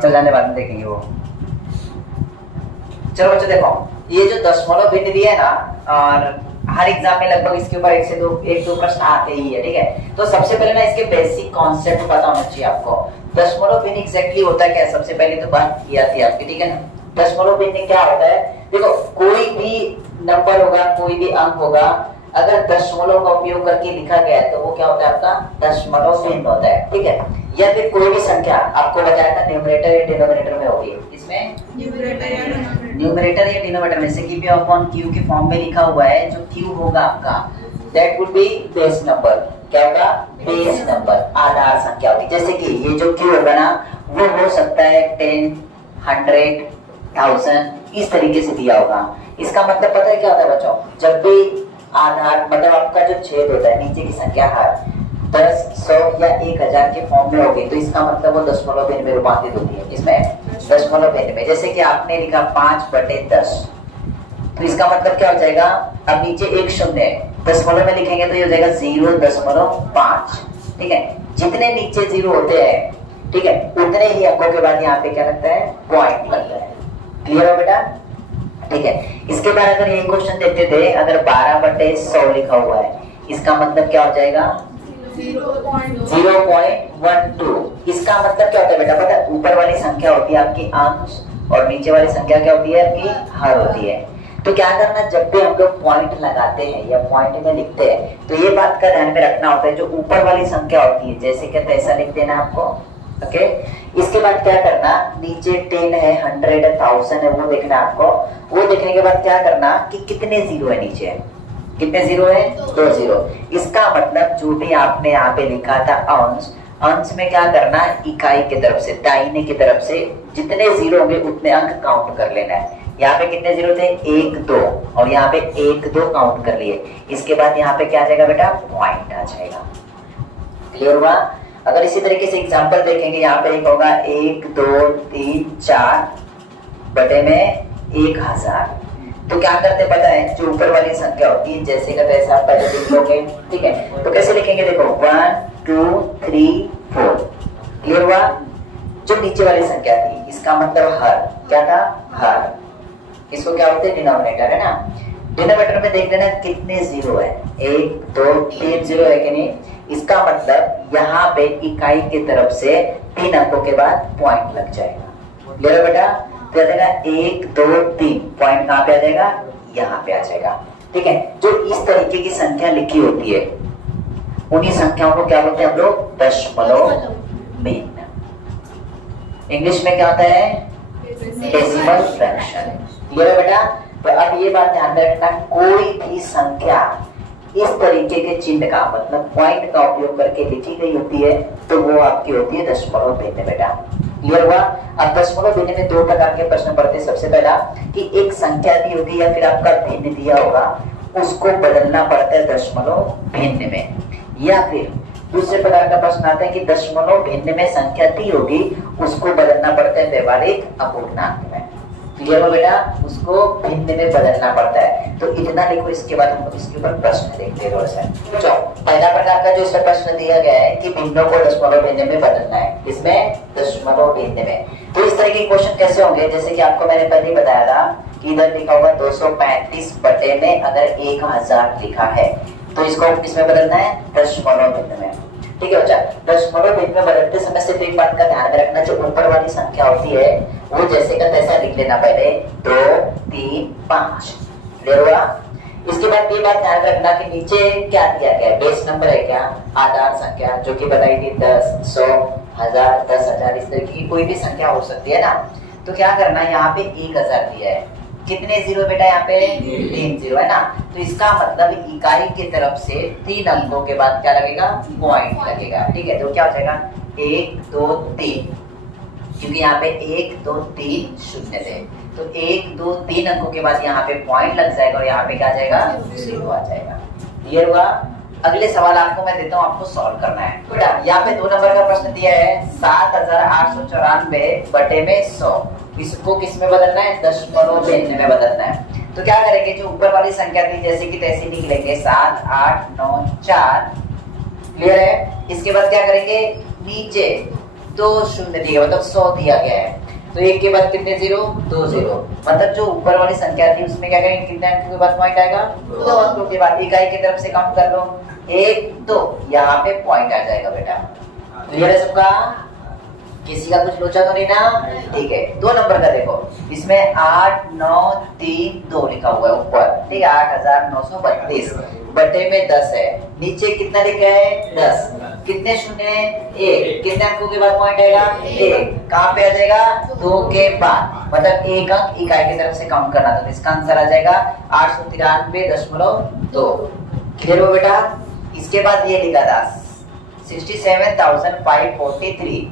चल जाने बाद में देखेंगे वो। चलो बच्चों देखो, ये जो दशमलव भिन्न दिया है ना, और हर एग्जाम में लगभग इसके ऊपर एक दो प्रश्न आते ही है, ठीक है। तो सबसे पहले ना इसके बेसिक कॉन्सेप्ट पता होना चाहिए आपको। दशमलव भिन्न एग्जैक्टली होता है क्या, सबसे पहले तो बात किया थी आपकी, ठीक है ना। दशमलव भिन्न क्या होता है, देखो कोई भी नंबर होगा, कोई भी अंक होगा, अगर दशमलव का उपयोग करके लिखा गया है तो वो क्या होता है, आपका दशमलव भिन्न होता है, ठीक है। या फिर कोई भी संख्या आपको बताया था न्यूमरेटर या डिनोमिनेटर में होगी, इसमें न्यूमरेटर या डिनोमिनेटर में से P अपॉन Q के फॉर्म में लिखा हुआ है, जो Q होगा आपका that would be base number. क्या होगा, बेस नंबर, आधार संख्या होगी। जैसे कि ये जो Q होगा ना, वो हो सकता है 10, 100, 1000 इस तरीके से दिया होगा। इसका मतलब पता है क्या होता है बच्चों, जब भी आधार मतलब आपका जो छेद होता है, नीचे की संख्या हर 10, 100 या 1000 के फॉर्म में होगी, तो इसका मतलब वो दशमलव भिन्न में रूपांतरित होती है। इसमें दशमलव भिन्न में, जैसे कि आपने लिखा 5/10, तो इसका मतलब क्या हो जाएगा, अब नीचे एक शून्य है, दशमलव में लिखेंगे तो ये हो जाएगा 0.5, ठीक है। जितने नीचे 0 होते हैं, ठीक है, उतने ही अंकों के बाद यहाँ पे क्या लगता है, पॉइंट लगता है। क्लियर हो बेटा, ठीक है। इसके बाद अगर ये क्वेश्चन देते थे, अगर 12/100 लिखा हुआ है, इसका मतलब क्या हो जाएगा 0.12। इसका मतलब क्या होता है बेटा, पता है, ऊपर वाली संख्या होती है आपकी अंश और नीचे वाली संख्या क्या होती है, आपकी हर होती है। तो क्या करना, जब भी हम लोग पॉइंट लगाते हैं या पॉइंट में लिखते हैं, तो ये बात का ध्यान में रखना होता है, जो ऊपर वाली संख्या होती है, जैसे कि ऐसा लिख देना आपको, ओके। इसके बाद क्या करना, नीचे 10 है, 100 है, 1000 है, वो देखना आपको। वो देखने के बाद क्या करना कि कितने जीरो है नीचे, कितने जीरो है, 2 जीरो। इसका मतलब जो भी आपने यहाँ पे लिखा था अंश, अंश में क्या करना, इकाई की तरफ से, दाहिने की तरफ से जितने जीरो होंगे उतने अंक काउंट कर लेना है। यहाँ पे कितने जीरो थे, 1, 2, और यहाँ पे 1, 2 काउंट कर लिए। इसके बाद यहाँ पे क्या आ जाएगा बेटा, पॉइंट आ जाएगा। क्लियर हुआ। अगर इसी तरीके से एग्जांपल देखेंगे, यहाँ पे एक होगा 1, 2, 3, 4 बटे में 1000। तो क्या करते पता है, जो ऊपर वाली संख्या होती है, जैसे का तैसा आप पहले लिख लोगे, ठीक है। तो कैसे लिखेंगे, देखो 1, 2, 3, 4। क्लियर हुआ। जो नीचे वाली संख्या थी, इसका मतलब हर, क्या था, हर। इसको क्या बोलते हैं, डिनोमिनेटर, है ना। डिनोमिनेटर में देख लेना कितने जीरो है, 1, 2, 3 जीरो है कि नहीं। इसका मतलब यहाँ पे इकाई की तरफ से 3 अंकों के बाद पॉइंट लग जाएगा। क्लियर है बेटा। तो आ जाएगा 1, 2, 3, पॉइंट कहाँ पे आ जाएगा, यहाँ पे आ जाएगा, ठीक है। जो इस तरीके की संख्या लिखी होती है, उन्हीं संख्याओं को क्या बोलते हैं हम लोग, दशमलव भिन्न। इंग्लिश में क्या होता है, डेसिमल फ्रैक्शन। क्लियर है बेटा। तो अब ये बात ध्यान में रखना, कोई भी संख्या इस तरीके के चिन्ह का मतलब पॉइंट का उपयोग करके लिखी गई होती है, तो वो आपकी होती है दशमलव भिन्न बेटा। क्लियर हुआ। अब दशमलव भिन्न में 2 प्रकार के प्रश्न पढ़ते हैं। सबसे पहला कि एक संख्या दी होगी या फिर आपका भिन्न दिया होगा, उसको बदलना पड़ता है दशमलव भिन्न में। या फिर दूसरे प्रकार का प्रश्न आता है कि दशमलव भिन्न में संख्या दी होगी, उसको बदलना पड़ता है व्यवहारिक अपूर्णांक में। क्लियर हो बेटा, उसको भिन्न में बदलना पड़ता है। तो इतना लिखो, इसके बाद हम इसके ऊपर प्रश्न देखते हैं। तो पहला प्रकार का जो इसमें प्रश्न दिया गया है कि भिन्नों को दशमलव भिन्न में बदलना है, इसमें दशमलव भिन्न में। तो इस तरह के क्वेश्चन कैसे होंगे, जैसे कि आपको मैंने पहले ही बताया था कि इधर लिखा हुआ 235 बटे में अगर 1000 लिखा है, तो इसको इसमें बदलना है दशमलव भिन्न में, ठीक है बच्चा। दशमलव भिन्न में बदलते समय सिर्फ एक बात का ध्यान में रखना, जो ऊपर वाली संख्या होती है वो जैसे का तैसा लिख लेना, पहले 2, 3, 5। क्लियर हुआ। इसके बाद ये बात ध्यान रखना कि नीचे क्या दिया गया है, बेस नंबर है क्या, आधार संख्या, जो कि बताई थी 10, 100, 1000, 10,000, इस तरह की कोई भी संख्या हो सकती है ना। तो क्या करना है, यहाँ पे 1000 दिया है, कितने जीरो बेटा, यहाँ पे 3 जीरो है ना। तो इसका मतलब इकाई की तरफ से 3 अंकों के बाद क्या लगेगा, पॉइंट लगेगा, ठीक है। तो क्या हो जाएगा 1, 2, 3, क्योंकि यहाँ पे 1, 2, 3 शून्य थे, तो 1, 2, 3 अंकों के बाद यहाँ पे पॉइंट लग जाएगा और यहाँ पे क्या आ जाएगा, जीरो आ जाएगा। क्लियर हुआ। अगले सवाल आपको मैं देता हूँ, आपको सॉल्व करना है बेटा। यहाँ पे 2 नंबर का प्रश्न दिया है 7894 बटे में 100, इसको किस में बदलना है, दशमलव भिन्न में बदलना है। तो क्या करेंगे, जो ऊपर वाली संख्या थी जैसे कि तैसे लिख लेंगे 7, 8, 9, 4। क्लियर है। इसके बाद क्या करेंगे, नीचे दो शून्य दिया, मतलब 100 दिया गया है। तो एक के बाद कितने जीरो, 2 जीरो, मतलब जो ऊपर वाली संख्या थी उसमें क्या करेंगे, कितने अंकों के बाद पॉइंट आएगा, 2 अंकों के बाद। इकाई की तरफ से काउंट कर लो, 1 2, यहाँ पे पॉइंट आ जाएगा बेटा। क्लियर है सबका? किसी का कुछ लोचा तो नहीं ना? ठीक है, 2 नंबर का देखो, इसमें 8932 लिखा हुआ है ऊपर, ठीक है, 8932 बटे में 10 है, नीचे कितना लिखा है 10, कितने शून्य है 1, कितने अंकों के बाद पॉइंट आएगा 1, कहाँ पे आ जाएगा 2 के बाद, मतलब 1 अंक इकाई की तरफ से काउंट करना था, तो इसका आंसर आ जाएगा 893.2। क्लियर हो बेटा? इसके बाद ये लिखा था 67,543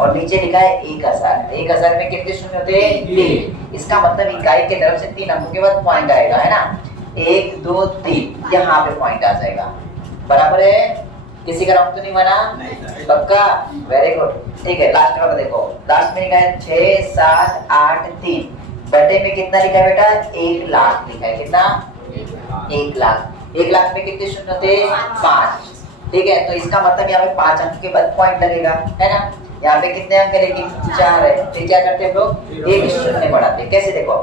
और नीचे लिखा है 1000। 1000 में कितने शून्य होते हैं 3, इसका मतलब इकाई की तरफ से 3 अंकों के बाद पॉइंट आएगा, है ना, 1 2 3, यहाँ पे पॉइंट आ जाएगा। बराबर है? किसी का रॉन्ग तो नहीं बना? पक्का? Very good. ठीक है, लास्ट वाला देखो, लास्ट में लिखा है 6783 बटे में कितना लिखा है बेटा, 1 लाख लिखा है, कितना 1 लाख। 1 लाख में कितने शून्य होते हैं 5, ठीक है, तो इसका मतलब यहाँ पे 5 अंक के बाद पॉइंट लगेगा, है ना। यहाँ पे कितने अंक है, 4 है, तो क्या करते हैं लोग, एक शून्य बढ़ाते हैं। कैसे देखो,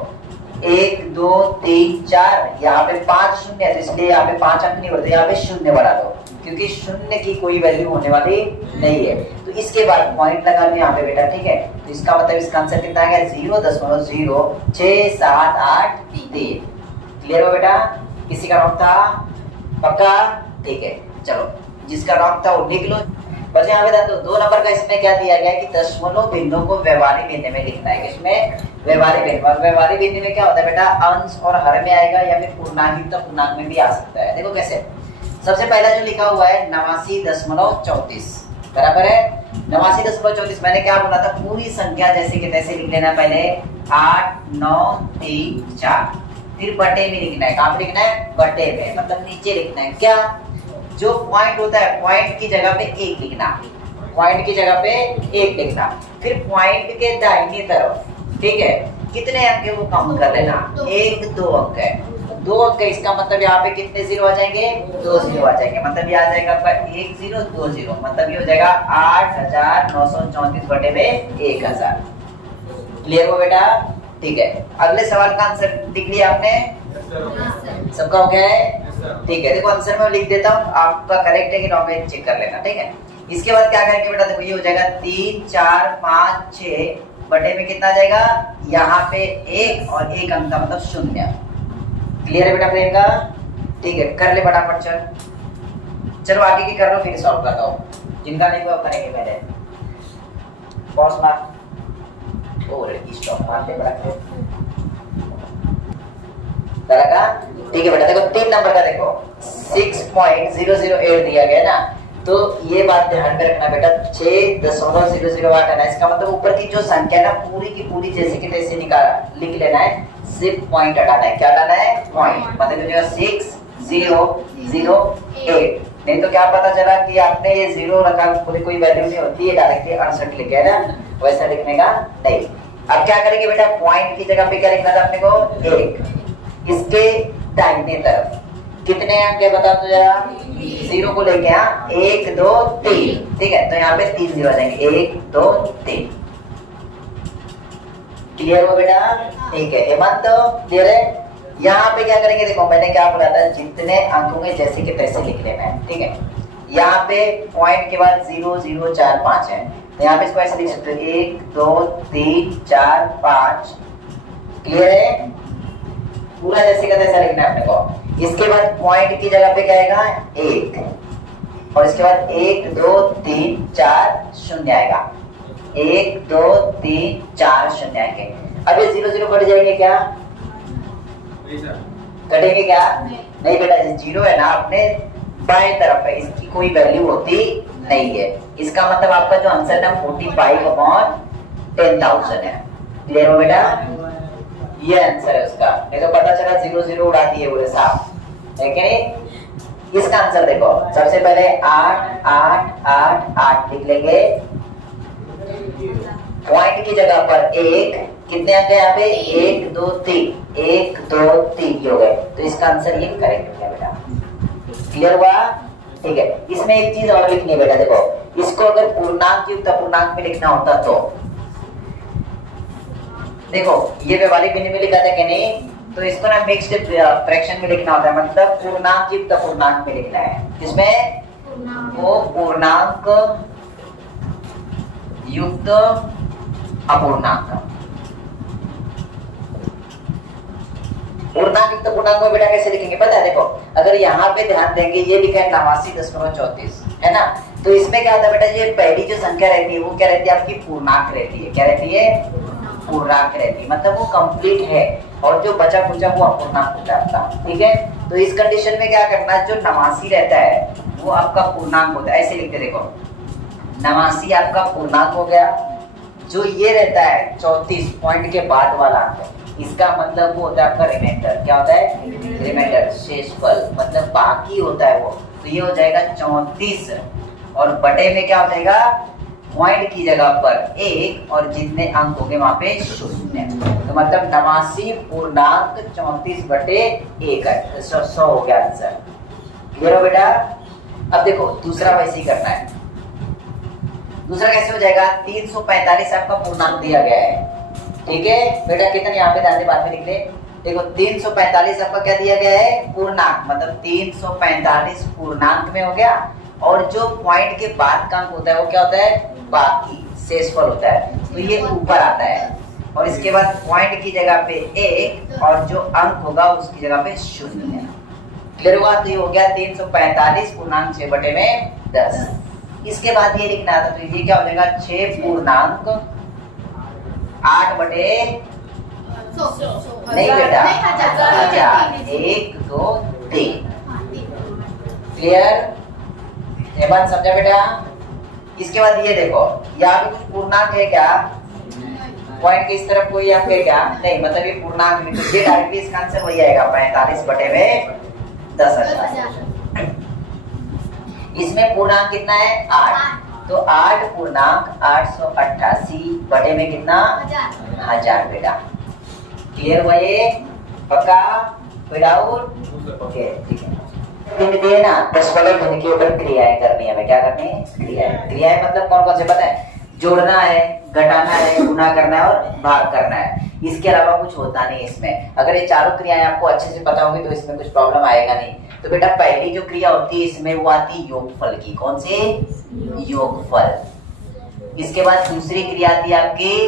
1 2 3 4, यहाँ पे 5 शून्य है, तो इसलिए यहाँ पे 5 अंक नहीं बढ़ते, यहाँ पे शून्य बढ़ा दो, क्योंकि शून्य की कोई वैल्यू होने वाली नहीं है। तो इसके बाद पॉइंट लगा लो यहाँ पे बेटा, ठीक है, तो इसका मतलब इसका आंसर कितना आ गया, 0.0678 क्लियर हो बेटा? किसी का रॉन्ग था? पक्का? ठीक है, चलो, जिसका रॉन्ग था वो लिख लो। बस यहाँ पे तो 2 नंबर का इसमें क्या दिया गया है कि दशमलव बिंदु को व्यवहारिक बिंदु में लिखना है। किसमें? व्यवहारिक बिंदु। और व्यवहारिक बिंदु में क्या होता है बेटा, अंश और हर में आएगा या फिर पूर्णांक तो पूर्णांक में भी आ सकता है। देखो कैसे, सबसे पहला जो लिखा हुआ है 89.34, बराबर है 89.34। मैंने क्या बोला था, पूरी संख्या जैसे कि तैसे लिख लेना, पहले 8 9 3 4, फिर बटे में लिखना है। कहाँ पे लिखना है? बटे में, मतलब नीचे लिखना है। क्या जो पॉइंट होता है, पॉइंट की जगह पे 1 लिखना, पॉइंट की जगह पे 1 लिखना, फिर पॉइंट के दाहिनी तरफ, ठीक है, कितने अंक है वो काउंट कर लेना, 1 2 अंक है, 2 अंक है, इसका मतलब यहाँ पे कितने जीरो आ जाएंगे, 2 जीरो आ जाएंगे, मतलब ये आ जाएगा आपका 1 0 2 0, मतलब ये हो जाएगा 8934 बटे में 1000। क्लियर हो बेटा? ठीक है, अगले सवाल का आंसर लिख लिया आपने? सबका हो गया है? ठीक है, देखो आंसर मैं लिख देता हूँ, आपका करेक्ट है कि रॉन्ग है चेक कर लेना, ठीक है। इसके बाद क्या करेंगे बेटा, देखो ये हो जाएगा 3 4 5 6 बटे में कितना आ जाएगा, यहाँ पे 1 और 1 अंक का मतलब 0। क्लियर है बेटा प्रियंका? ठीक है, कर ले फटाफट, चलो आगे की कर लो, फिर सॉल्व करता हूँ, जिनका नहीं हुआ करेंगे पहले। पॉज मार, ओ लड़की स्टॉप मार दे बड़ा का। ठीक है बेटा, देखो 3 नंबर का देखो 6.008 दिया गया ना, तो ये बात ध्यान में रखना बेटा, 6.008 है ना, इसका मतलब ऊपर की जो संख्या है ना पूरी की पूरी जैसे कि तैसे लिख लेना है, सिर्फ पॉइंट हटाना है। क्या हटाना है? पॉइंट, मतलब हो जाएगा 6008। नहीं तो क्या पता चला कि आपने ये 0 रखा, कोई वैल्यू नहीं होती है, डायरेक्टली 68 लिखे है ना, वैसा लिखने का नहीं। अब क्या करेंगे बेटा, पॉइंट की जगह पे क्या लिखना था अपने को, 1, इसके दाहिने तरफ कितने अंक है बता दो जरा, 0 को लेके, यहाँ 1 2 3, ठीक है, तो यहाँ पे 3 0 आ जाएंगे, 1 2 3। क्लियर हो बेटा? ठीक है, हेमंत क्लियर है? यहाँ पे क्या करेंगे, देखो मैंने क्या बोला था, जितने अंक होंगे जैसे कि तैसे लिख लेना है, ठीक है। यहाँ पे पॉइंट के बाद 0 0 4 5 है, तो यहाँ पे इसको ऐसे लिख सकते हो, 1 2 3 4 5। क्लियर है? पूरा जैसे का तैसा लिखना है अपने को। इसके बाद पॉइंट की जगह पे क्या आएगा, 1, और इसके बाद 1 2 3 4 0 आएगा, 1 2 3 4 0 आएंगे। अब ये 0 0 कट जाएंगे क्या? कटेंगे क्या? नहीं बेटा, 0 है ना अपने बाएं तरफ है, इसकी कोई वैल्यू होती नहीं है। इसका मतलब आपका जो आंसर है 45/10,000 है। क्लियर हो बेटा? ये आंसर है उसका, नहीं तो पता चला 0 0 उड़ा दिए पूरे साफ, है कि नहीं? इसका आंसर देखो, सबसे पहले 8 8 8 8 लिख लेंगे, पॉइंट की जगह पर 1, कितने अंक है यहाँ पे, 1 2 3, 1 2 3 हो गए, तो इसका आंसर ये करेक्ट हो गया बेटा। क्लियर हुआ? ठीक है, इसमें एक चीज और लिखनी है बेटा, देखो इसको अगर पूर्णांक युक्त अपूर्णांक में लिखना होता तो देखो ये व्यवहारिक भिन्न में लिखा था कि नहीं, तो इसको ना मिक्स्ड फ्रैक्शन में लिखना होता है, मतलब पूर्णांक युक्त अपूर्णांक में लिखना है। किसमें? वो पूर्णांक युक्त अपूर्णांक। पूर्णांक युक्त अपूर्णांक में बेटा कैसे लिखेंगे पता है? देखो अगर यहाँ पे ध्यान देंगे ये लिखा है 89.34 है ना, तो इसमें क्या होता है बेटा, ये पहली जो संख्या रहती है वो क्या रहती है आपकी? पूर्णांक रहती है। क्या रहती है? पूर्णांक रहती है, मतलब वो कंप्लीट है, और जो बचा कुचा वो अपूर्णांक होता है आपका। ठीक है, तो इस कंडीशन में क्या करना है, जो 89 रहता है वो आपका पूर्णांक होता है। ऐसे लिखते देखो 89 आपका पूर्णांक हो गया। जो ये रहता है 34 पॉइंट के बाद वाला अंक, इसका मतलब वो होता है आपका रिमाइंडर। क्या होता है? रिमाइंडर, शेषफल, मतलब बाकी होता है वो। तो ये हो जाएगा 34 और बटे में क्या हो जाएगा? पॉइंट की जगह पर 1 और जितने अंक होंगे वहां पे 0। तो मतलब 89 पूर्णांक 34 बटे 1 है, 100 हो गया आंसर। क्लियर हो बेटा? अब देखो दूसरा वैसे ही करना है। दूसरा कैसे हो जाएगा? 345 आपका पूर्णांक दिया गया है। ठीक है बेटा, कितना यहाँ पे ध्यान से बाद में लिख ले। देखो 345 आपका क्या दिया गया है? पूर्णांक, मतलब 345 पूर्णांक में हो गया, और जो पॉइंट के बाद का अंक होता है वो क्या होता है? बाकी, शेषफल होता है। तो ये ऊपर आता है, और इसके बाद पॉइंट की जगह पे 1 और जो अंक होगा उसकी जगह पे 0। क्लियर हुआ? तो ये हो गया 345 पूर्णांक 6 बटे में 10। इसके बाद ये लिखना था, तो ये क्या हो जाएगा? 6 पूर्णांक 8 बटे नहीं बेटा, 1 2 3। क्लियर? ये बात समझा बेटा? इसके बाद ये देखो यहाँ पे कुछ पूर्णांक है क्या? पॉइंट के इस तरफ कोई या फिर क्या नहीं, मतलब ये पूर्णांक नहीं, तो ये डायरेक्टली इसका आंसर वही आएगा 45 बटे में 10,000। इसमें पूर्णांक कितना है? 8। तो 8 पूर्णांक 888 बटे में कितना? 1000 बेटा। क्लियर हुआ ये? पक्का? कोई डाउट? ओके ठीक है। भिन्न दिए ना, दशमलव भिन्न के ऊपर क्रियाएं करनी है। हमें क्या करनी है? क्रियाएं। क्रियाएं मतलब कौन कौन से पता है? जोड़ना है, घटाना है, गुणा करना है और भाग करना है। इसके अलावा कुछ होता नहीं इसमें। अगर ये चारों क्रियाएं आपको अच्छे से पता होंगी तो इसमें कुछ प्रॉब्लम आएगा नहीं। तो बेटा पहली जो क्रिया होती है इसमें वो आती है योगफल की। कौन सी? योगफल। इसके बाद दूसरी क्रिया आती है आपकी,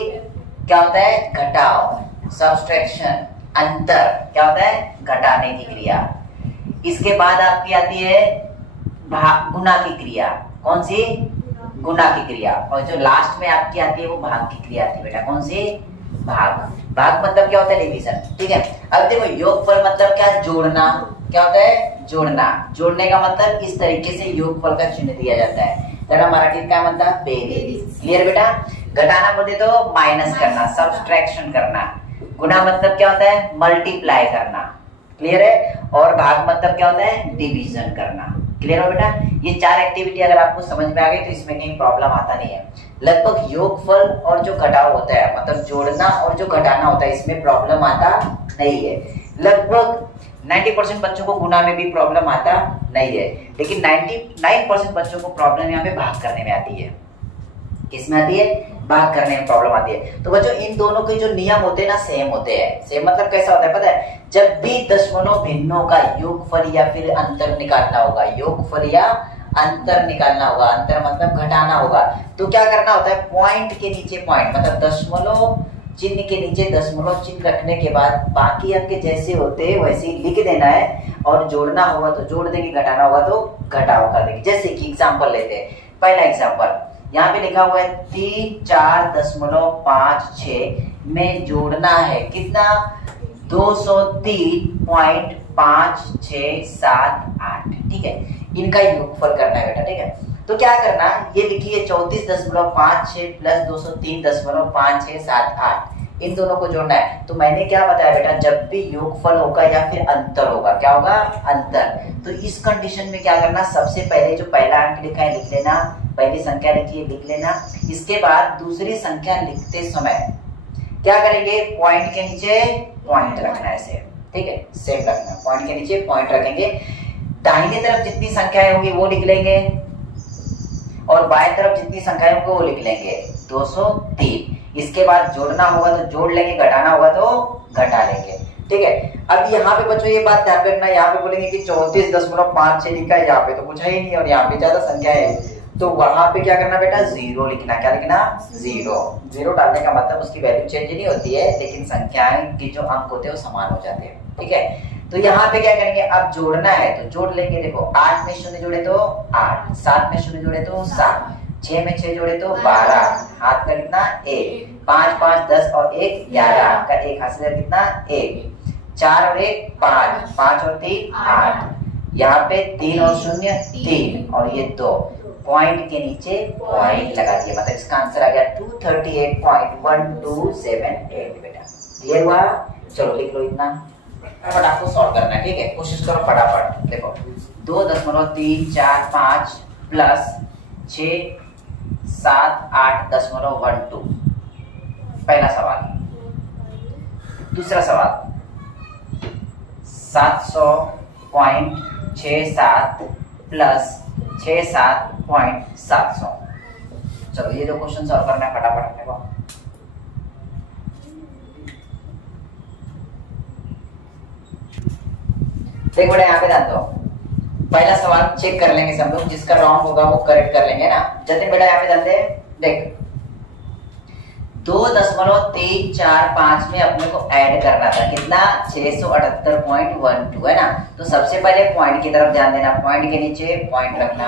क्या होता है? घटाव, सब्सट्रैक्शन, अंतर। क्या होता है? घटाने की क्रिया। इसके बाद आपकी आती है गुणा की क्रिया। कौन सी? गुणा की क्रिया। और जो लास्ट में आपकी आती है वो भाग की क्रिया आती है बेटा। कौन सी? भाग। भाग मतलब क्या होता है? डिवीजन। ठीक है, अब देखो योगफल मतलब क्या? जोड़ना। क्या होता है? जोड़ना। जोड़ने का मतलब इस तरीके से योगफल का चिन्ह दिया जाता है। तेरा मराठी का मतलब बेरीज। क्लियर बेटा? घटाना बोलते तो माइनस करना, सब्सट्रैक्शन करना। गुणा मतलब क्या होता है? मल्टीप्लाई करना। क्लियर है? और भाग मतलब क्या होता है? डिवीजन करना। क्लियर हो बेटा? ये 4 एक्टिविटी अगर आपको समझ में आ गई तो इसमें कहीं प्रॉब्लम आता नहीं है। लगभग योगफल और जो घटाव होता है, मतलब जोड़ना और जो घटाना होता है, इसमें प्रॉब्लम आता नहीं है। लगभग 90% बच्चों को गुणा में भी प्रॉब्लम आता नहीं है, लेकिन 99% बच्चों को प्रॉब्लम यहाँ पे भाग करने में आती है। किसमें आती है? भाग करने में प्रॉब्लम आती है। तो बच्चों इन दोनों के जो नियम होते हैं ना सेम होते हैं। सेम मतलब कैसा होता है पता है? जब भी दशमलव भिन्नों का योगफल या फिर अंतर निकालना होगा, योगफल या अंतर निकालना होगा, अंतर मतलब घटाना होगा, तो क्या करना होता है? पॉइंट के नीचे पॉइंट, मतलब दशमलव चिन्ह के नीचे दशमलव चिन्ह रखने के बाद बाकी अंक जैसे होते हैं वैसे ही लिख देना है, और जोड़ना होगा तो जोड़ देंगे, घटाना होगा तो घटाव कर देंगे। जैसे कि एग्जाम्पल लेते हैं। पहला एग्जाम्पल यहाँ पे लिखा हुआ है 34.56 में जोड़ना है कितना? 203.5678। ठीक है, इनका योगफल करना है बेटा। ठीक है, तो क्या करना, ये लिखिए 34.56 प्लस 203.5678, इन दोनों को जोड़ना है। तो मैंने क्या बताया बेटा, जब भी योगफल होगा या फिर अंतर होगा, क्या होगा? अंतर। तो इस कंडीशन में क्या करना, सबसे पहले जो पहला अंक लिखा है लिख लेना, पहली संख्या लिखी है लिख लेना। इसके बाद दूसरी संख्या लिखते समय क्या करेंगे, पॉइंट के नीचे पॉइंट रखना है ऐसे, ठीक है, सेम रखना, पॉइंट के नीचे पॉइंट रखेंगे। दाहिने तरफ जितनी संख्याएं होंगी वो लिख लेंगे और बाएं तरफ जितनी संख्याएं होंगी वो लिख लेंगे 203। इसके बाद जोड़ना होगा तो जोड़ लेंगे, घटाना होगा तो घटा लेंगे। ठीक है, अब यहाँ पे बच्चों ये बात ध्यान रखना, यहाँ पे बोलेंगे कि 34.56 लिखा है, यहाँ पे तो कुछ है ही नहीं और यहाँ पे ज्यादा संख्या है, तो वहां पे क्या करना बेटा, जीरो लिखना। क्या लिखना? जीरो। जीरो डालने का मतलब उसकी वैल्यू चेंज नहीं होती है, लेकिन संख्याएं की जो अंक होते हैं वो समान हो जाते हैं। ठीक है, तो यहाँ पे क्या करेंगे, अब जोड़ना है तो जोड़ लेंगे। देखो 8 में 0 जोड़े तो 8, 7 में 0 जोड़े तो 7, 6 में 6 जोड़े तो 12, हाथ का कितना 1, 5 5 10 और 1 11 का 1 हाथ से कितना 1, 4 और 1 5, 5 और 3 8, यहाँ पे 3 और 0 3 और ये 2, पॉइंट के नीचे पॉइंट लगा दिया, मतलब इसका आंसर आ गया 238.1278 बेटा। क्लियर हुआ? चलो लिख लो इतना, फटाफट आपको सॉल्व करना है। ठीक है, कोशिश करो फटाफट। देखो 2.345 प्लस 678.12, पहला सवाल। दूसरा सवाल 700.67 प्लस 67.700। चलो ये दो क्वेश्चन सॉल्व करना है फटाफट अपने को। देख बेटा यहाँ पे ध्यान दो, पहला सवाल चेक कर लेंगे सब लोग, जिसका रॉन्ग होगा वो करेक्ट कर लेंगे ना। जतिन बेटा यहाँ पे ध्यान दे, देख 2.345 में अपने को ऐड करना था कितना, 678.12 है ना। तो सबसे पहले पॉइंट की तरफ ध्यान देना, पॉइंट के नीचे पॉइंट रखना,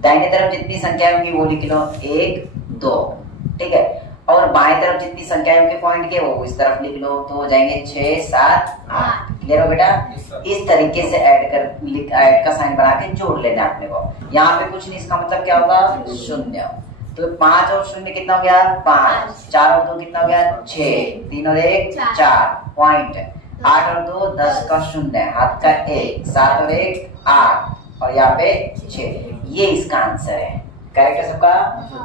दाहिने तरफ जितनी संख्या होंगी वो लिख लो 1 2। ठीक है, और बाएं तरफ जितनी संख्या होंगी पॉइंट के वो इस तरफ लिख लो, तो हो जाएंगे 6 7 8। क्लियर हो बेटा? इस तरीके से ऐड का साइन बना के जोड़ लेना अपने को। यहाँ पे कुछ नहीं, इसका मतलब क्या होगा, 0। तो 5 और 0 कितना हो गया 5, 4 और 2 कितना हो गया 6, 3 और 1 4, पॉइंट 8 और 2 10 का 0, हाथ का 1, 7 और 1 8 और यहाँ पे 6। ये इसका आंसर है। करेक्ट है सबका?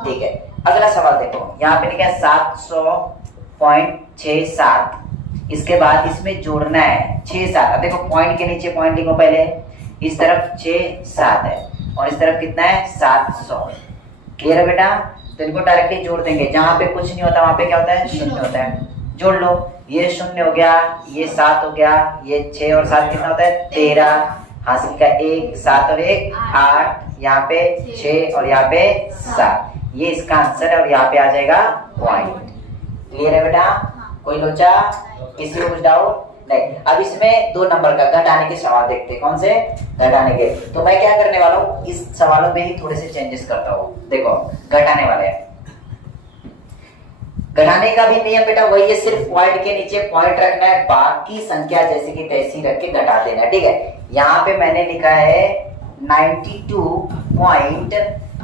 ठीक है, अगला सवाल देखो, यहाँ पे लिखा है 700.67, इसके बाद इसमें जोड़ना है 6 7। देखो पॉइंट के नीचे पॉइंट लिखो पहले, इस तरफ 6 7 है और इस तरफ कितना है 700। क्लियर है बेटा? तो इनको डायरेक्टली जोड़ देंगे, जहां पे कुछ नहीं होता वहां पे क्या होता है 0 होता है। जोड़ लो, ये 0 हो गया, ये 7 हो गया, ये 6 और 7 कितना होता है 13, हासिल का 1 7 और 1 8, यहाँ पे 6 और यहाँ पे 7। ये इसका आंसर है और यहाँ पे आ जाएगा पॉइंट। क्लियर है बेटा? कोई लोचा, किसी को कुछ डाउट नहीं? अब इसमें 2 नंबर का घटाने के सवाल देखते हैं। कौन से? घटाने के। तो मैं क्या करने वाला हूँ, इस सवालों में ही थोड़े से चेंजेस करता हूँ। देखो घटाने वाले, घटाने का भी नियम बेटा वही है, सिर्फ पॉइंट के नीचे पॉइंट रखना है, बाकी संख्या जैसे कि तैसी रख के घटा देना। ठीक है, यहाँ पे मैंने लिखा है 92 पॉइंट,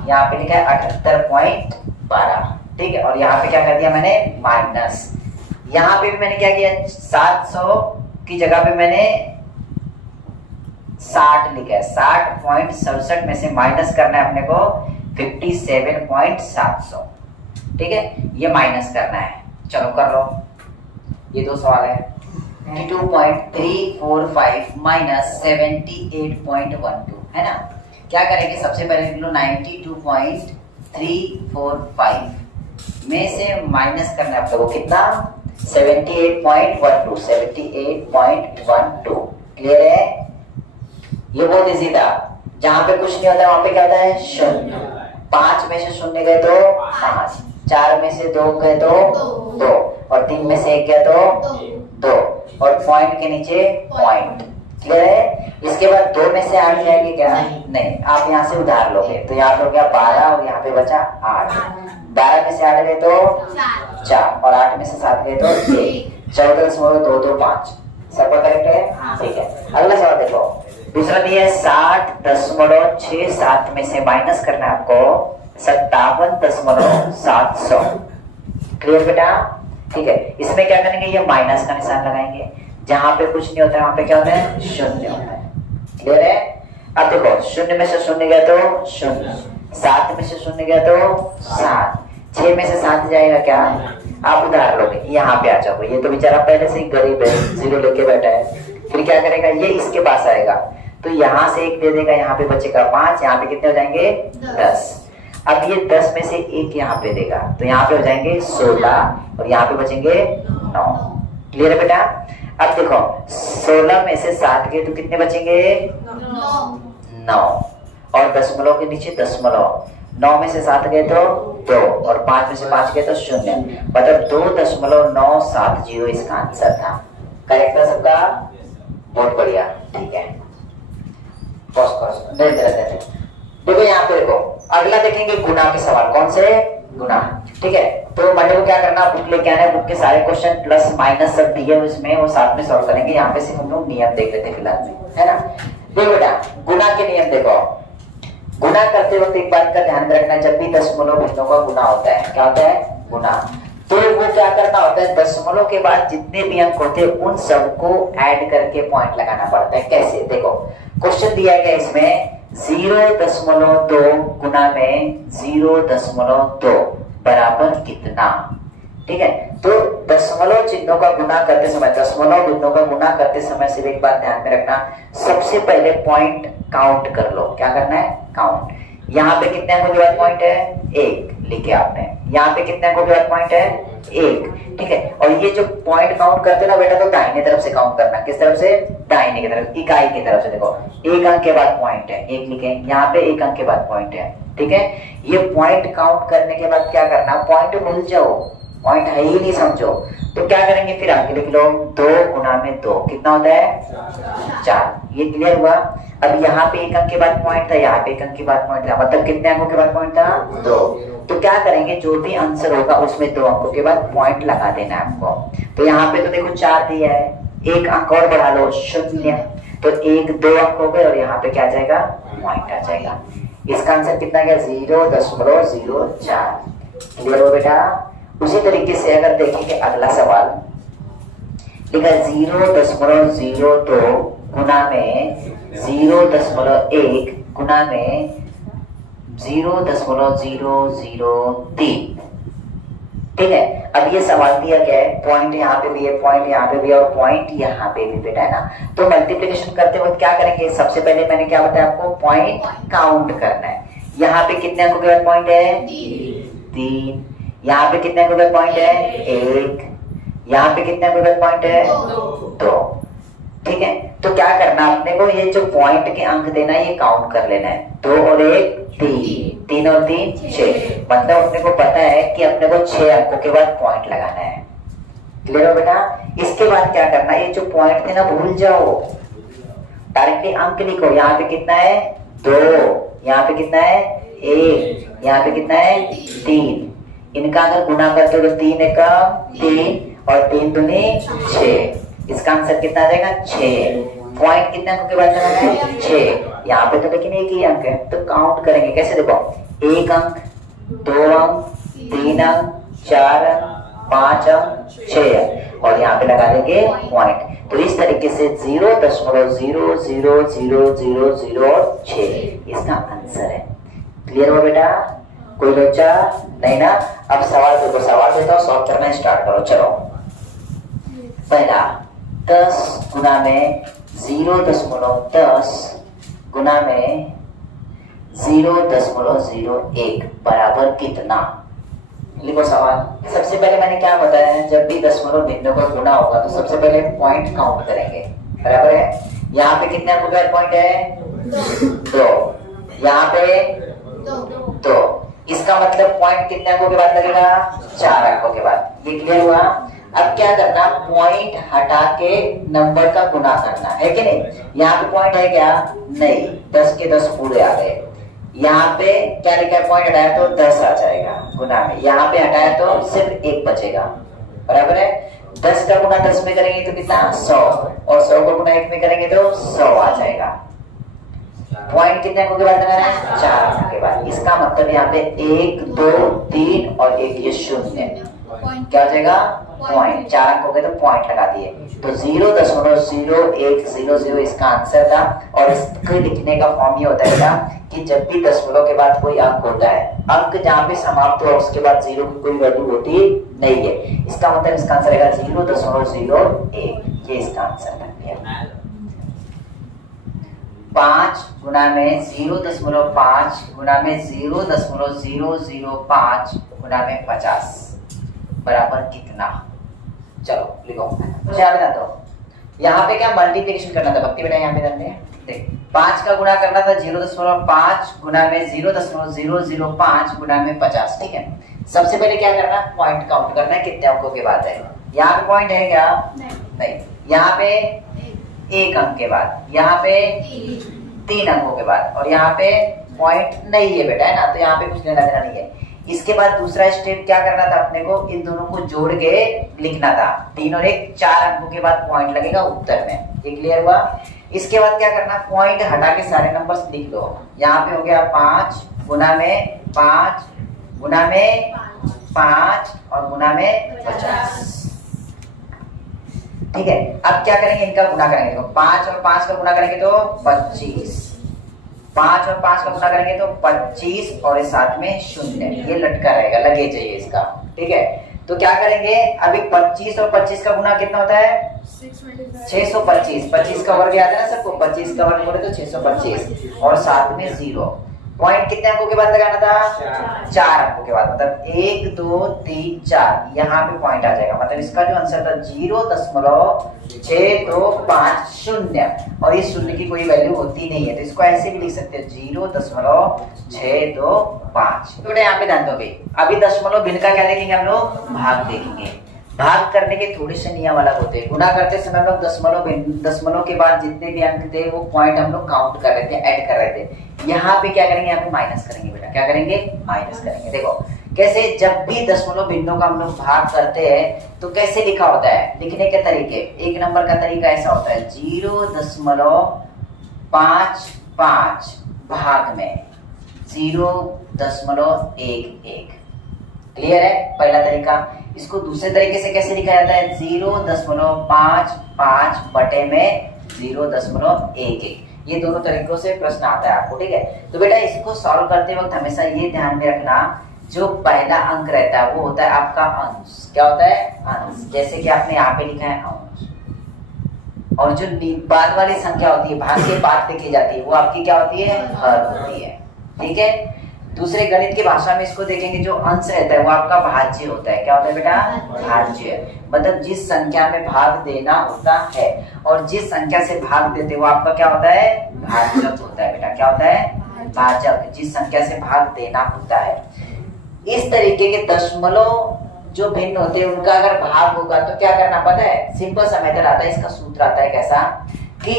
यहाँ पे लिखा है 78.12। ठीक है, और यहाँ पे क्या कर दिया मैंने माइनस। यहाँ पे भी मैंने क्या किया, 700 की जगह पे मैंने 60 लिखा है, 60.67 में से माइनस करना है अपने को 57.700। ठीक है, ये माइनस करना है। चलो कर लो, ये 2 सवाल है। 92.345 माइनस 78.12 है ना। क्या करेंगे, सबसे पहले लिख लो 92.345 में से माइनस करना है आप लोगों को कितना, 78.12, 78.12। क्लियर है? ये बहुत इजी था, जहां पे कुछ नहीं होता वहां पे क्या होता है 0। 5 में से 0 गए तो 5, 4 में से 2 गए तो 2 और 3 में से 1 गया तो 2 और पॉइंट के नीचे पॉइंट। क्लियर है? इसके बाद 2 में से 8 जाएंगे क्या? नहीं, आप यहाँ से उधार लोगे, तो यहाँ पे हो गया 12 और यहाँ पे बचा 8। 12 में से 8 गए तो 4 और 8 में से 7 गए तो 1, 14.225। सबका करेक्ट है? ठीक है, अगला सवाल देखो। दूसरा दिया है 60.67 में से माइनस करना है आपको 57.700। क्लियर बेटा? ठीक है, इसमें क्या करेंगे, ये माइनस का निशान लगाएंगे, जहां पे कुछ नहीं होता है वहां पे क्या होता है 0 होता है। क्लियर है? अब देखो 0 में से 0 गया तो 0, 7 में से 0 गया तो 7, 6 में से 7 जाएगा क्या, आप उधार लोगे, यहाँ पे आ जाओ। ये तो बेचारा पहले से ही गरीब है, 0 लेके बैठा है, फिर क्या करेगा, ये इसके पास आएगा तो यहाँ से 1 दे देगा, यहाँ पे बचेगा 5, यहाँ पे कितने हो जाएंगे 10। अब ये 10 में से एक यहाँ पे देगा, तो यहाँ पे हो जाएंगे 16 और यहाँ पे बचेंगे 9। क्लियर है बेटा? अब देखो 16 में से 7 गए तो कितने बचेंगे? 9 और दशमलव के नीचे दशमलव, 9 में से 7 गए तो 2 और 5 में से 5 गए तो 0, मतलब 2.970 इसका आंसर था। करेक्ट था सबका? बहुत बढ़िया, ठीक है। देखो यहाँ पे देखो, अगला देखेंगे गुना के सवाल। कौन से? गुना। ठीक है, तो मंडे को क्या करना, बुक लेके आना है, बुक के सारे क्वेश्चन प्लस माइनस सब दिए उसमें, वो साथ में सॉल्व करेंगे। यहाँ पे सिर्फ हम लोग नियम देख लेते हैं फिलहाल में, है ना। देखो बेटा, गुना के नियम देखो। गुना करते वक्त एक बात का ध्यान रखना, जब भी दशमलव भिन्नों का गुना होता है, क्या होता है? गुना। तो वो क्या करना होता है, दशमलव के बाद जितने भी अंक होते हैं उन सबको ऐड करके पॉइंट लगाना पड़ता है। कैसे? देखो क्वेश्चन दिया गया इसमें 0.2 गुना में 0.2 बराबर कितना। ठीक है, तो दशमलव चिन्हों का गुना करते समय, दशमलव भिन्नों का गुना करते समय सिर्फ एक बात ध्यान में रखना, सबसे पहले पॉइंट काउंट कर लो। क्या करना है? काउंट। यहाँ पे कितने अंकों के बाद पॉइंट है? 1 लिखे आपने। यहाँ पे कितने अंकों के बाद पॉइंट है? 1। ठीक है, और ये जो पॉइंट काउंट करते ना बेटा, तो दाहिने तरफ से काउंट करना। किस तरफ से? दाहिने की तरफ, इकाई की तरफ से। देखो 1 अंक के बाद पॉइंट है, 1 लिखे, यहाँ पे 1 अंक के बाद पॉइंट है। ठीक है, ये पॉइंट काउंट करने के बाद क्या करना, पॉइंट भूल जाओ, पॉइंट है ही नहीं समझो, तो क्या करेंगे फिर आगे लिख लो 2 गुना में 2 कितना होता है? 4। ये क्लियर हुआ? अब यहाँ पे 1 अंक के बाद पॉइंट था, यहाँ पे 1 अंक के बाद पॉइंट था, मतलब कितने अंकों के बाद पॉइंट था? 2। तो क्या करेंगे, जो भी आंसर होगा उसमें 2 अंकों के बाद पॉइंट लगा देना है आपको। तो यहाँ पे तो देखो 4 दिया है, 1 अंक और बढ़ा लो 0, तो 1-2 अंक हो गए और यहाँ पे क्या आ जाएगा? पॉइंट आ जाएगा। इसका आंसर कितना गया? 0.04। क्लियर हो बेटा? उसी तरीके से अगर देखेंगे अगला सवाल लिखा 0.02 गुना में 0.1 गुना में 0.003। ठीक है, अब ये सवाल दिया गया है, पॉइंट यहाँ पे भी है, पॉइंट यहाँ पे भी है और पॉइंट यहाँ पे भी बेटा, है ना। तो मल्टीप्लिकेशन करते वक्त क्या करेंगे, सबसे पहले मैंने क्या बताया आपको, पॉइंट काउंट करना है। यहाँ पे कितने अंकों के बाद पॉइंट है? 3। यहाँ पे कितने अंकों के बाद पॉइंट है? 1। यहाँ पे कितने अंकों के बाद पॉइंट है? 2। ठीक है, तो क्या करना अपने को, ये जो पॉइंट के अंक देना है ये काउंट कर लेना है। 2 और 1 3, 3 और 3 6, मतलब अपने को पता है कि अपने को 6 अंकों के बाद पॉइंट लगाना है। क्लियर हो बेटा? इसके बाद क्या करना, ये जो पॉइंट थे ना भूल जाओ, डायरेक्टली अंक लिखो। यहाँ पे कितना है? 2, यहाँ पे कितना है? 1, यहाँ पे कितना है? 3। इनका अगर गुना करते हो तो 3 एका 3 और 3 दूनी 6, इसका आंसर कितना आ जाएगा? 6। पॉइंट कितने अंकों के बाद लगाना है? 6। यहाँ पे तो लेकिन एक ही अंक है, तो काउंट करेंगे कैसे, देखो 1 अंक, 2 अंक, 3 अंक, 4 अंक, 5 अंक, 6 अंक और यहाँ पे लगा देंगे पॉइंट। तो इस तरीके से 0.00000 और 6 इसका आंसर है। क्लियर हो बेटा? कोई लोचा नहीं ना? अब सवाल देखो, सवाल देता हूँ, सॉल्व करना स्टार्ट करो। चलो, पहला 10 गुना में 0.10 गुना में 0.01 बराबर कितना। लिखो सवाल। सबसे पहले मैंने क्या बताया, जब भी दशमलव भिन्नों का गुना होगा तो सबसे पहले पॉइंट काउंट करेंगे। बराबर है? यहाँ पे कितने अंकों का पॉइंट है? 2। यहाँ पे 2। इसका मतलब पॉइंट कितने अंकों के बाद लगेगा? 4 अंकों के बाद। ये क्लियर हुआ? अब क्या करना, पॉइंट हटा के नंबर का गुना करना है कि नहीं। यहाँ पे पॉइंट है क्या? नहीं, 10 के 10 पूरे आ गए। यहाँ पे क्या लिखा है, पॉइंट हटाया तो 10 आ जाएगा गुना में, यहाँ पे हटाया तो सिर्फ 1 बचेगा। बराबर है? 10 का गुना 10 में करेंगे तो कितना? 100 और 100 का गुना 1 में करेंगे तो 100 आ जाएगा। पॉइंट कितने अंकों के बाद लगाना है? 4 अंकों के बाद। इसका मतलब यहाँ पे 1 2 3 और 1 ये 0, क्या हो जाएगा? पॉइंट। 4 अंक हो गए तो पॉइंट लगा दिए, तो 0.0100 इसका आंसर था। और इसको लिखने का फॉर्म ये होता है कि जब भी दशमलव के बाद कोई अंक होता है, अंक जहां पे समाप्त हो उसके बाद 0 की कोई वैल्यू होती नहीं है, इसका मतलब इसका आंसर रहेगा 0.01। ये इसका आंसर बन गया। 5 गुना में 0.5 गुना में 0.005 गुना में 50 बराबर कितना? चलो लिखो। तो याद रहा दो, यहाँ पे क्या मल्टीप्लिकेशन करना था भक्ति बेटा, यहाँ पे करते हैं। देख 5 का गुणा करना था 0.5 गुना में 0.005 गुना में 50, ठीक है। सबसे पहले क्या करना, पॉइंट काउंट करना है, कितने अंकों के बाद है। यहाँ पे पॉइंट है क्या? नहीं। यहाँ पे 1 अंक के बाद, यहाँ पे 3 अंकों के बाद, और यहाँ पे पॉइंट नहीं है बेटा, है ना, तो यहाँ पे कुछ लेना देना नहीं है। इसके बाद दूसरा स्टेप क्या करना था अपने को, इन दोनों को जोड़ के लिखना था। 3 और 1 4 अंकों के बाद पॉइंट लगेगा उत्तर में। ये क्लियर हुआ? इसके बाद क्या करना, पॉइंट हटा के सारे नंबर्स लिख लो। यहाँ पे हो गया 5 गुना में 5 गुना में 5 और गुना में 50, ठीक है। अब क्या करेंगे, इनका गुना करेंगे। देखो 5 और 5 का गुना करेंगे तो 25, 5 और 5 का गुना करेंगे तो 25 और इस साथ में 0, ये लटका रहेगा, लगे चाहिए इसका, ठीक है। तो क्या करेंगे, अभी 25 और 25 का गुना कितना होता है? 625। 25 का वर्ग याद है ना सबको, 25 का वर्ग बोले तो 625 और साथ में 0। पॉइंट कितने अंकों के बाद लगाना था? 4 अंकों के बाद, मतलब 1 2 3 4, यहाँ पे पॉइंट आ जाएगा। मतलब इसका जो आंसर था 0.625 और इस 0 की कोई वैल्यू होती नहीं है, तो इसको ऐसे भी लिख सकते हैं 0.625। तो यहाँ पे ध्यान दो भाई, अभी दशमलव भिन्न का क्या देखेंगे हम लोग? भाग देखेंगे। भाग करने के थोड़े से नियम अलग होते हैं। गुणा करते समय हम लोग दशमलव के बाद जितने भी अंक थे वो पॉइंट हम लोग काउंट कर रहे थे, ऐड कर रहे थे। यहाँ पे क्या करेंगे, यहाँ पे माइनस करेंगे बेटा। क्या करेंगे? माइनस करेंगे। देखो कैसे, जब भी दशमलव भिन्नों का हम लोग भाग करते हैं तो कैसे लिखा होता है, लिखने के तरीके। 1 नंबर का तरीका ऐसा होता है 0.55 भाग में 0.11। क्लियर है पहला तरीका। इसको दूसरे तरीके से कैसे लिखा जाता है, 0.55 बटे में 0.11। ये दोनों तरीकों से प्रश्न आता है आपको, ठीक है। तो बेटा इसको सॉल्व करते वक्त हमेशा ये ध्यान में रखना, जो पहला अंक रहता है वो होता है आपका अंश। क्या होता है? अंश। जैसे कि आपने यहाँ पे लिखा है अंश, और जो बाद वाली संख्या होती है, भाग के बाद लिखी जाती है, वो आपकी क्या होती है? हर होती है, ठीक है। दूसरे गणित की भाषा में इसको देखेंगे, जो अंश रहता है वो आपका भाज्य होता है। क्या होता है बेटा? भाज्य। मतलब जिस संख्या में भाग देना होता है और जिस संख्या से भाग देते वो आपका क्या होता है? भाजक होता है बेटा। क्या होता है? भाजक। जिस संख्या से भाग देना होता है। इस तरीके के दशमलव जो भिन्न होते हैं उनका अगर भाग होगा तो क्या करना पता है? सिंपल सा मेथड आता है, इसका सूत्र आता है कैसा, कि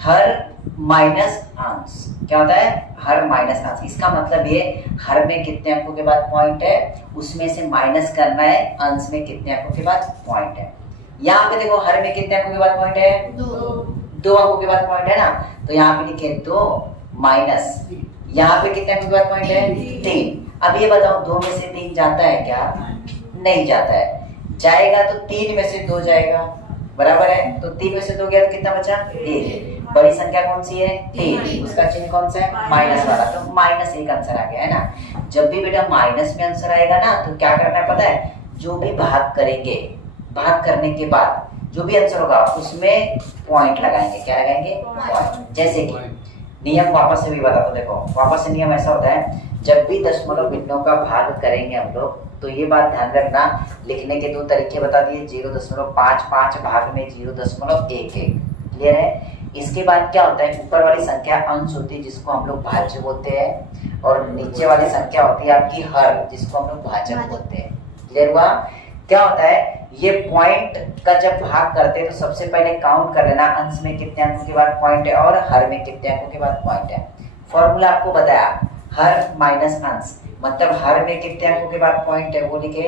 हर माइनस अंश। क्या होता है? हर माइनस अंश। इसका मतलब ये, हर में कितने अंकों के बाद पॉइंट है उसमें से माइनस करना है अंश में कितने अंकों के बाद पॉइंट है। यहाँ पे देखो हर में कितने अंकों के बाद पॉइंट है? 2 अंकों के बाद पॉइंट है ना, तो यहाँ पे लिखे 2 माइनस, यहाँ पे कितने अंकों के बाद पॉइंट है? 3। अब ये बताओ 2 में से 3 जाता है क्या? नहीं जाता है। जाएगा तो 3 में से 2 जाएगा, बराबर है। तो 3 में से 2 गया तो कितना बचा? 1। बड़ी संख्या कौन सी है? 3। उसका चिन्ह कौन सा है? माइनस वाला, तो -1 आंसर आ गया, है ना। जब भी बेटा माइनस में आंसर आएगा ना, तो क्या करना है पता है? जो भी भाग करेंगे, भाग करने के बाद जो भी आंसर होगा उसमें पॉइंट लगाएंगे। क्या लगाएंगे? पॉइंट। जैसे कि नियम वापस से भी बता दो, देखो वापस से नियम ऐसा होता है, जब भी दशमलव भिन्नों का भाग करेंगे हम लोग, तो ये बात ध्यान रखना, लिखने के 2 तरीके बता दिए, 0.55 भाग में 0.11। क्लियर है? इसके बाद क्या होता है, ऊपर वाली संख्या अंश होती है जिसको हम लोग भाज्य बोलते हैं, और नीचे वाली संख्या होती है आपकी हर, जिसको हम लोग भाजक बोलते हैं। क्लियर हुआ? क्या होता है, ये पॉइंट का जब भाग करते हैं तो सबसे पहले काउंट कर लेना अंश में कितने अंकों के बाद पॉइंट है और हर में कितने अंकों के बाद पॉइंट है। फॉर्मूला आपको बताया, हर माइनस अंश, मतलब हर में कितने अंकों के बाद पॉइंट है वो लिखे,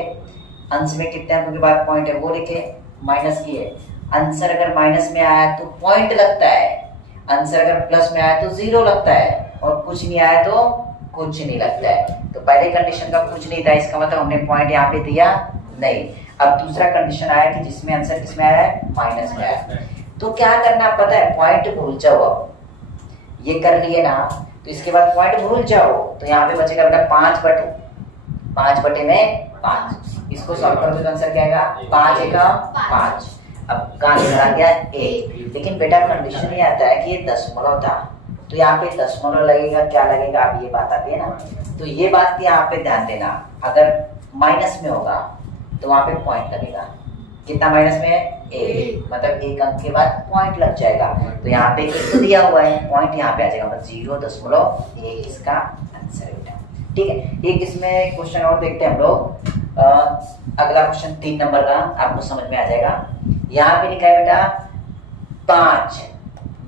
अंश में कितने अंकों के बाद पॉइंट है वो लिखे, माइनस किए। आंसर अगर माइनस में आया तो पॉइंट लगता है, आंसर अगर प्लस में आया तो 0 लगता है, और कुछ नहीं आया तो कुछ नहीं लगता है। तो पहले कंडीशन का कुछ नहीं था, इसका मतलब हमने पॉइंट यहाँ पे दिया नहीं। अब दूसरा कंडीशन आया कि जिसमें आंसर किसमें आया है? माइनस में आया। तो क्या करना पता है? पॉइंट भूल जाओ। ये कर लिए ना, तो इसके बाद पॉइंट भूल जाओ, तो यहाँ पे बचेगा बेटा 5 बटे में 5। इसको सॉल्व करोगे तो आंसर क्या आएगा? 5 एका 5। अब का आंसर आ गया 1। लेकिन बेटा कंडीशन ये आता है कि ये दशमलव था, तो यहाँ पे दशमलव लगेगा, क्या लगेगा, अब ये बात आती है ना। तो ये बात यहाँ पे ध्यान देना, अगर माइनस में होगा तो वहां पे पॉइंट लगेगा। कितना माइनस में है? 1, मतलब एक अंक के बाद पॉइंट लग जाएगा। तो यहाँ पे 1 तो दिया हुआ है, पॉइंट यहाँ पे आ जाएगा, 0.1 इसका आंसर है। ठीक है, एक इसमें क्वेश्चन और देखते हैं हम लोग। अगला क्वेश्चन 3 नंबर का, आपको समझ में आ जाएगा। यहाँ पे लिखा है बेटा 5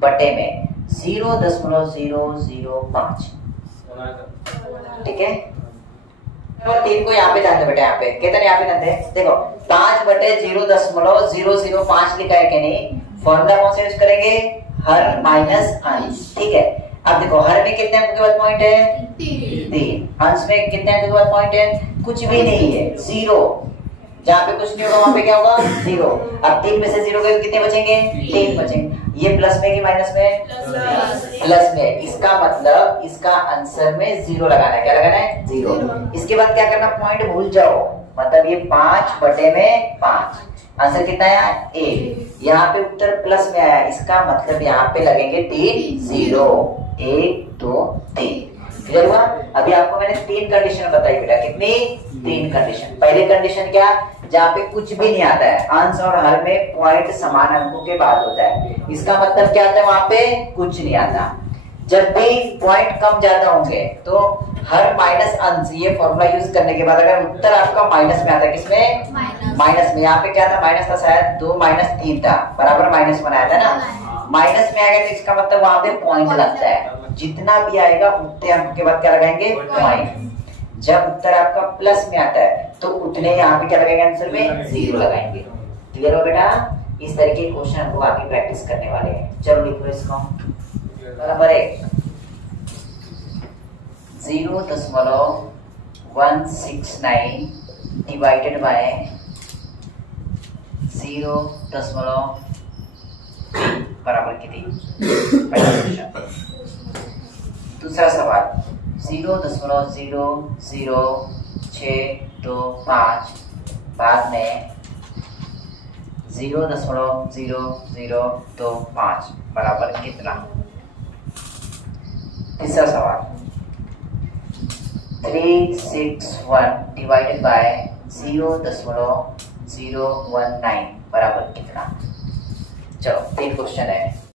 बटे में 0.005। ठीक है, तो 3 को यहाँ पे ध्यान दो बेटा, यहाँ पे कितने यहाँ पे ध्यान दे, देखो 5 बटे 0.005 लिखा है कि नहीं। फॉर्मूला कौन सा यूज करेंगे? हर माइनस अंश। ठीक है, अब देखो हर में कितने अंक के बाद पॉइंट है? 3। अंश में कितने अंक के बाद पॉइंट है? कुछ भी नहीं है, 0। जहाँ पे कुछ नहीं होगा वहां पे क्या होगा? 0। अब 3 में से 0 गए कितने बचेंगे? 3 बचेंगे। ये प्लस में कि माइनस में? प्लस में। इसका मतलब इसका आंसर में 0 लगाना है। क्या लगाना है? 0। इसके बाद क्या करना? पॉइंट भूल जाओ, मतलब ये 5 बटे में 5। आंसर कितना आया? 1। यहाँ पे उत्तर प्लस में आया, इसका मतलब यहाँ पे लगेंगे 3 0। 1 2 3। क्लियर हुआ? अभी आपको मैंने 3 कंडीशन बताई बेटा। कितनी? 3 कंडीशन। पहले कंडीशन क्या? जहाँ पे कुछ भी नहीं आता है, अंश और हर में पॉइंट समान अंकों के बाद होता है। इसका मतलब क्या आता है? वहां पे कुछ नहीं आता। जब भी पॉइंट कम ज्यादा होंगे तो हर माइनस अंश, ये फॉर्मूला यूज करने के बाद अगर उत्तर आपका माइनस में आता है, किसमें? माइनस में। यहाँ पे क्या था? माइनस था, शायद 2 - 3 था, बराबर माइनस बनाया था ना। माइनस में आएगा तो इसका मतलब वहां पे पॉइंट लगता है। जितना भी आएगा उतने अंक के बाद क्या लगाएंगे? पॉइंट। जब उत्तर आपका प्लस में आता है तो उतने यहाँ पे क्या लगाएंगे? आंसर में 0 लगाएंगे। क्लियर हो बेटा? इस तरीके के क्वेश्चन हमको आगे प्रैक्टिस करने वाले हैं। चलो लिखो इसको। नंबर 1, 0.169 डिवाइडेड बाय 0.3 बराबर कितनी? पहला क्वेश्चन। दूसरा सवाल 0.00625 बाद में 0.0025 बराबर कितना? तीसरा सवाल 361 डिवाइडेड बाय 0.019 बराबर कितना? चलो 3 क्वेश्चन है।